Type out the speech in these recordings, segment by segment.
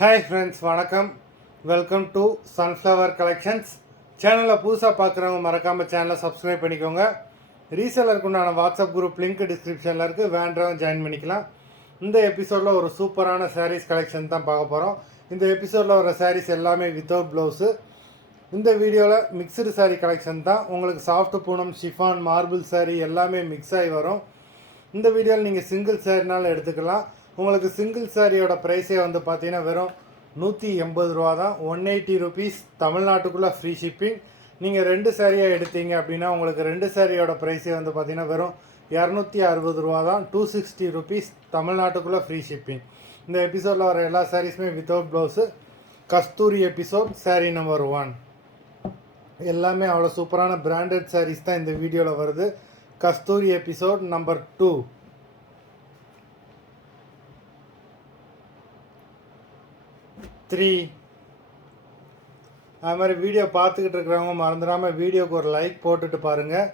Hi friends, வணக்கம். Welcome to sunflower collections. சேனலை புதுசாக பார்க்குறவங்க மறக்காமல் சேனலை சப்ஸ்கிரைப் பண்ணிக்கோங்க. ரீசேலருக்கு உண்டான வாட்ஸ்அப் குரூப் லிங்க் டிஸ்கிரிப்ஷனில் இருக்குது, வேண்டவங்க ஜாயின் பண்ணிக்கலாம். இந்த எபிசோடில் ஒரு சூப்பரான சாரீஸ் கலெக்ஷன் தான் பார்க்க போகிறோம். இந்த எபிசோடில் வர சாரீஸ் எல்லாமே வித்தவுட் ப்ளவுஸு. இந்த வீடியோவில் மிக்சடு சாரீ கலெக்ஷன் தான். உங்களுக்கு soft Poonam, chiffon, marble sari எல்லாமே மிக்ஸ் ஆகி வரும். இந்த வீடியோவில் நீங்கள் சிங்கிள் சாரினாலும் எடுத்துக்கலாம். உங்களுக்கு சிங்கிள் சாரியோட ப்ரைஸே வந்து பார்த்தீங்கன்னா வெறும் 180 ரூபா தான். 180 ருபீஸ். தமிழ்நாட்டுக்குள்ளே ஃப்ரீ ஷிப்பிங். நீங்கள் 2 சாரியாக எடுத்தீங்க அப்படின்னா உங்களுக்கு 2 சாரியோட ப்ரைஸே வந்து பார்த்தீங்கன்னா வெறும் 260 ரூபா தான். 260 ருபீஸ். தமிழ்நாட்டுக்குள்ளே ஃப்ரீ ஷிப்பிங். இந்த எபிசோடில் வர எல்லா சாரீஸுமே வித்தவுட் ப்ளவுஸு. கஸ்தூரி எபிசோட் சாரீ நம்பர் 1 எல்லாமே அவ்வளோ சூப்பரான பிராண்டட் சாரீஸ் தான் இந்த வீடியோவில் வருது. கஸ்தூரி எபிசோட் நம்பர் 2 3. அது மாதிரி வீடியோ பார்த்துக்கிட்டு இருக்கிறவங்க மறந்துடாமல் வீடியோக்கு ஒரு லைக் போட்டுட்டு பாருங்கள்.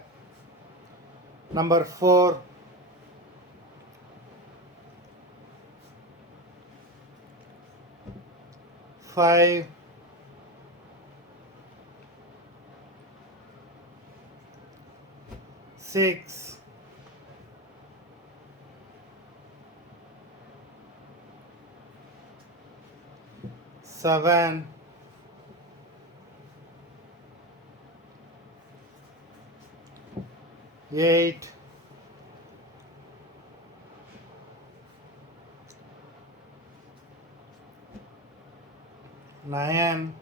நம்பர் 4 5 6 7 8 9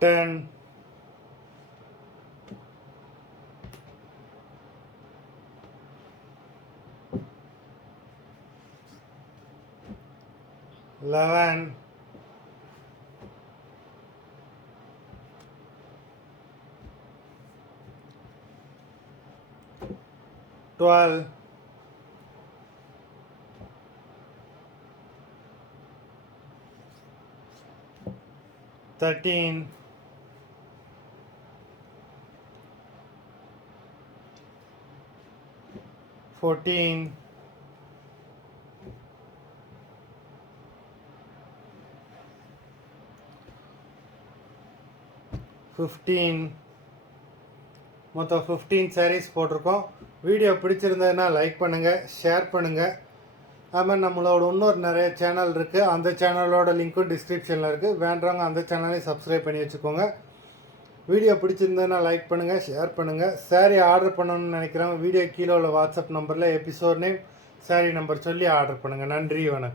10 11 12 13 14 15 மொத்தம் 15 சாரீஸ் போட்டிருக்கோம். வீடியோ பிடிச்சிருந்ததுன்னா லைக் பண்ணுங்கள், ஷேர் பண்ணுங்கள். அதுமாதிரி நம்மளோட இன்னொரு நிறைய சேனல் இருக்குது. அந்த சேனலோட லிங்க்கும் டிஸ்கிரிப்ஷனில் இருக்குது. வேண்டவங்க அந்த சேனலையும் சப்ஸ்கிரைப் பண்ணி வச்சுக்கோங்க. வீடியோ பிடிச்சிருந்ததுன்னா லைக் பண்ணுங்கள், ஷேர் பண்ணுங்கள். சாரீ ஆர்டர் பண்ணணும்னு நினைக்கிறவங்க வீடியோ கீழே உள்ள வாட்ஸ்அப் நம்பரில் எபிசோட் நேம், சாரீ நம்பர் சொல்லி ஆர்டர் பண்ணுங்கள். நன்றி, வணக்கம்.